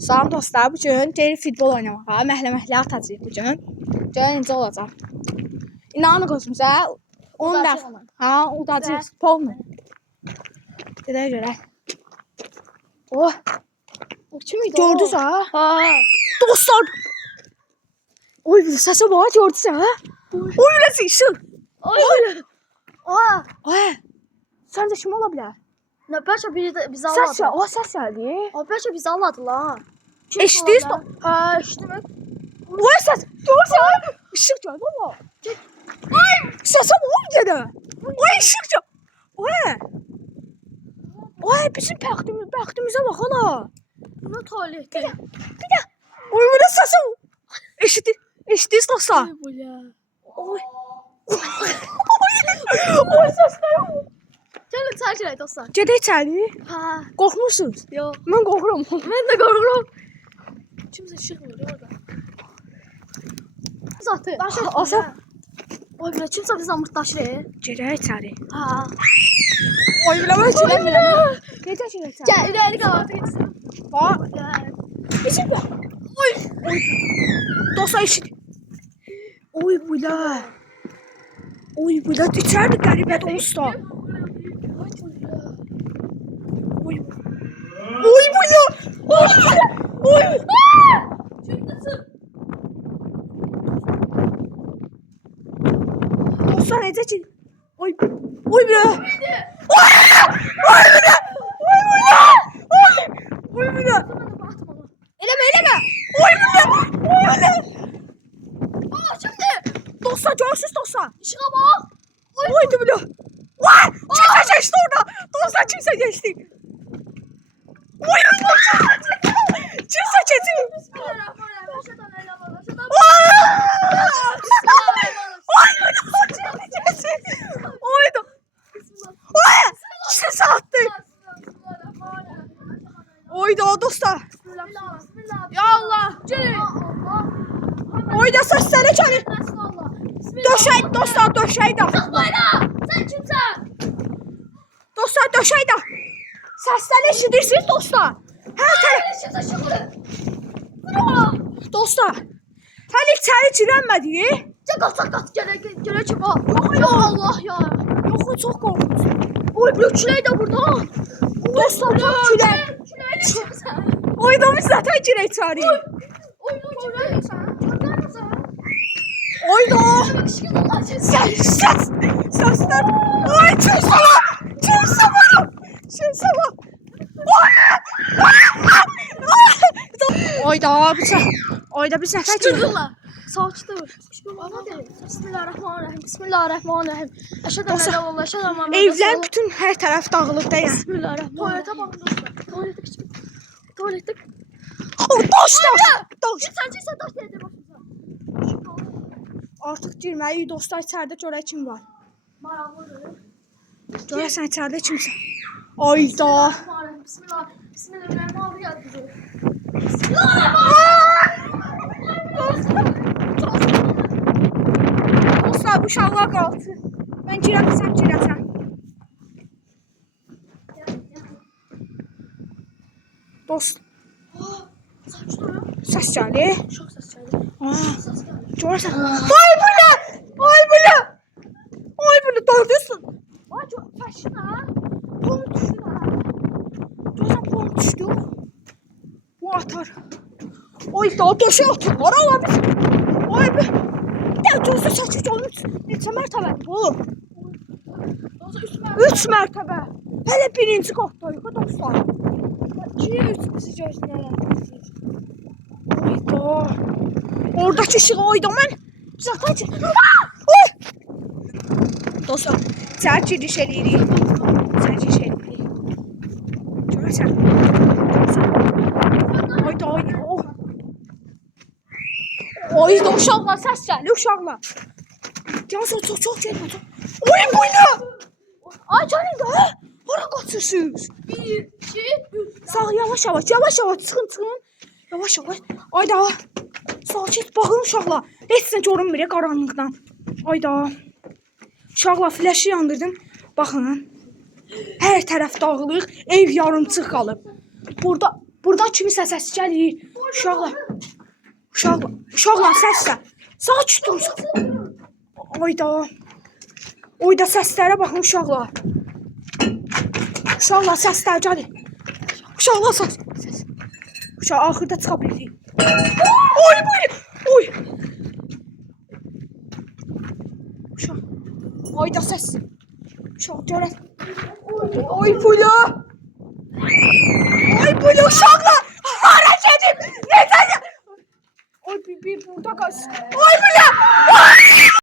Salam dostlar, bugün geri futbol oynamağa, məhləməhlə atacağıq bugün. Görün necə olacaq. İnanın özümüzə 10 dəfə. Udacağıq. Polnu. Gedək görək. Oh. O kim idi? Gördünüz ha? Ha. Dostlar. Oy, bir səsə var, gördünüz ha? Oy, nəsə işıq. Oy. Oha. Ay. Səncə kim ola bilər? Ne bəlkə biri də bizi Səs almadı. o səs gəldi. O bəlkə bizi almadılar. Eşitdiniz mi? Ha, eşitdim. Oy, səs. Görürsən? İşıq gəldi valla. Ay, səsə var dedi. Oy, işıq gəldi. Oy. Oy, bizim bəxtimizə bax hala. Bu ne tuvaleti? Bir də. Oy, bu nə səsə? Eşitdiniz dostlar? Bu ya. Oy. Oy, səslər. Gelin tercih et dostlar. Gedək içəri. Ha. Qorxmusunuz? Yok. Mən qorxuram. Ben de korkuyorum. Kimse ışık vuruyor orada. Zaten. Asa. Oy bile kimse bizi amırtlaşır. Gedək içəri. Ha. Oy, biləməm ki, mən biləməm. Gedək içəri. Gel ileri kahvaltı getirsin. Ha, Gel. bizim də. Oy. Oy. Dostlar eşit. Oy, bu da. Oy, bu da içəri qəribə dostlar. Oy. Oy, bu da. Oy. Dostlar necə ki? Oy. Oy, bu da. Oy, bu da. Oy, bu da. Oy, bu da. Eləmə. Oy, bu da. Oy, bu da. Aa şimdi. Dostlar görürsünüz dostlar. Işığa bak. Oy, bu da. Vay! Kimse geçti orada. Dostlar kimse geçti. Oy, kimse geçti. Bismillahirrahmanirrahim. Aşağıdan el alalım. Aşağıdan. Oy da. Oy! Ses attı. Oy da dostlar. Ya Allah. Gelin. Oy da sesleri çalın. Döşey dostlar döşey de. Sen kimsen? Dostlar döşey de. Sesleri eşidirsiniz dostlar. Her taraf. Dostlar. Sen içeri giremedi. Kaç gele çık bak. Ya Allah ya. Yok çok korkunç. Oy blokçulayı da burada. Dostlar çok küre. Küleyle çıksan. Oy da biz zaten gire içeri. Oy blokçulayı çıksan. Oy da. Ses. Sesler. Oy kimse var. Kimse var. Kimse var. Oy da bir sefer. Oy da bir sefer. Çıkırdılar. Saçtı. Bismillahirrahmanirrahim. Bismillahirrahmanirrahim. Eşhedü en la ilahe illallah. Eşhedü enne Muhammeden Evler bütün her taraf dağılıkta ya. Bismillahirrahmanirrahim. Tuvalete bakın dostlar. Tuvalete küçük. Tuvalete. Dostlar. Sen taş dedi başımıza. Artıq girməliyik dostlar, içəridə görək kim var. Maraqlıdır. Görəsən içəridə kimsə. Ayda. Bismillahirrahmanirrahim. Bismillahirrahmanirrahim. Dostlar bu uşaqlar qaldı. Mən girəmsəm girəsəm. Dost. Səs gəlir. Çok ses geldi. Ses geldi. Görəsən. Ay bu nə? Ay bu nə? Ay bu nə? Doğrusun. Ay çok faşın ha. Pom düşdü ha. Görəsən pom düşdü. Bu atar. Oy da döşə atırlar ala biz. Oy bir də gözü saçı olmuş. Neçə mərtəbədir bu oğlum? 3 mərtəbə. Hələ birinci qatdayıq dostlar. 2-3 bizi gözləyirlər. Oy da. Oradakı işığı oyda mən. Zaten. Oy. Dostlar, içəri giriş eləyirik. İçəri giriş eləyirik. Görəsən. Oy da oy. Oy da uşaqlar səs gəlir uşaqlar. Cansu çox gəlmə. Oy bu nə? Ay canım da. Hara qaçırsınız? 1, 2, 3. Sağ yavaş çıxın. Yavaş. Ay da. Sakit baxın uşaqlar. Heç nə görünmür qaranlıqdan. Ay da. Uşaqlar flaşı yandırdım. Baxın. Hər tərəf dağılıq, ev yarımçıq qalıb. Burada Buradan kimisə səs gəlir. Uşaqlar. Uşaqlar səslə. Sakit durun. Oyda. Oyda səslərə baxın uşaqlar. Uşaqlar səslər gəlir. Uşaqlar səs. Uşaq axırda çıxa bildik. Oy böyle. Oy. Uşaq. Oyda səs. Uşaq görək. Oy bula. Oy bula uşaqlar. Hara gedim. Necə? Oy bir burada qalsın. Oy bula.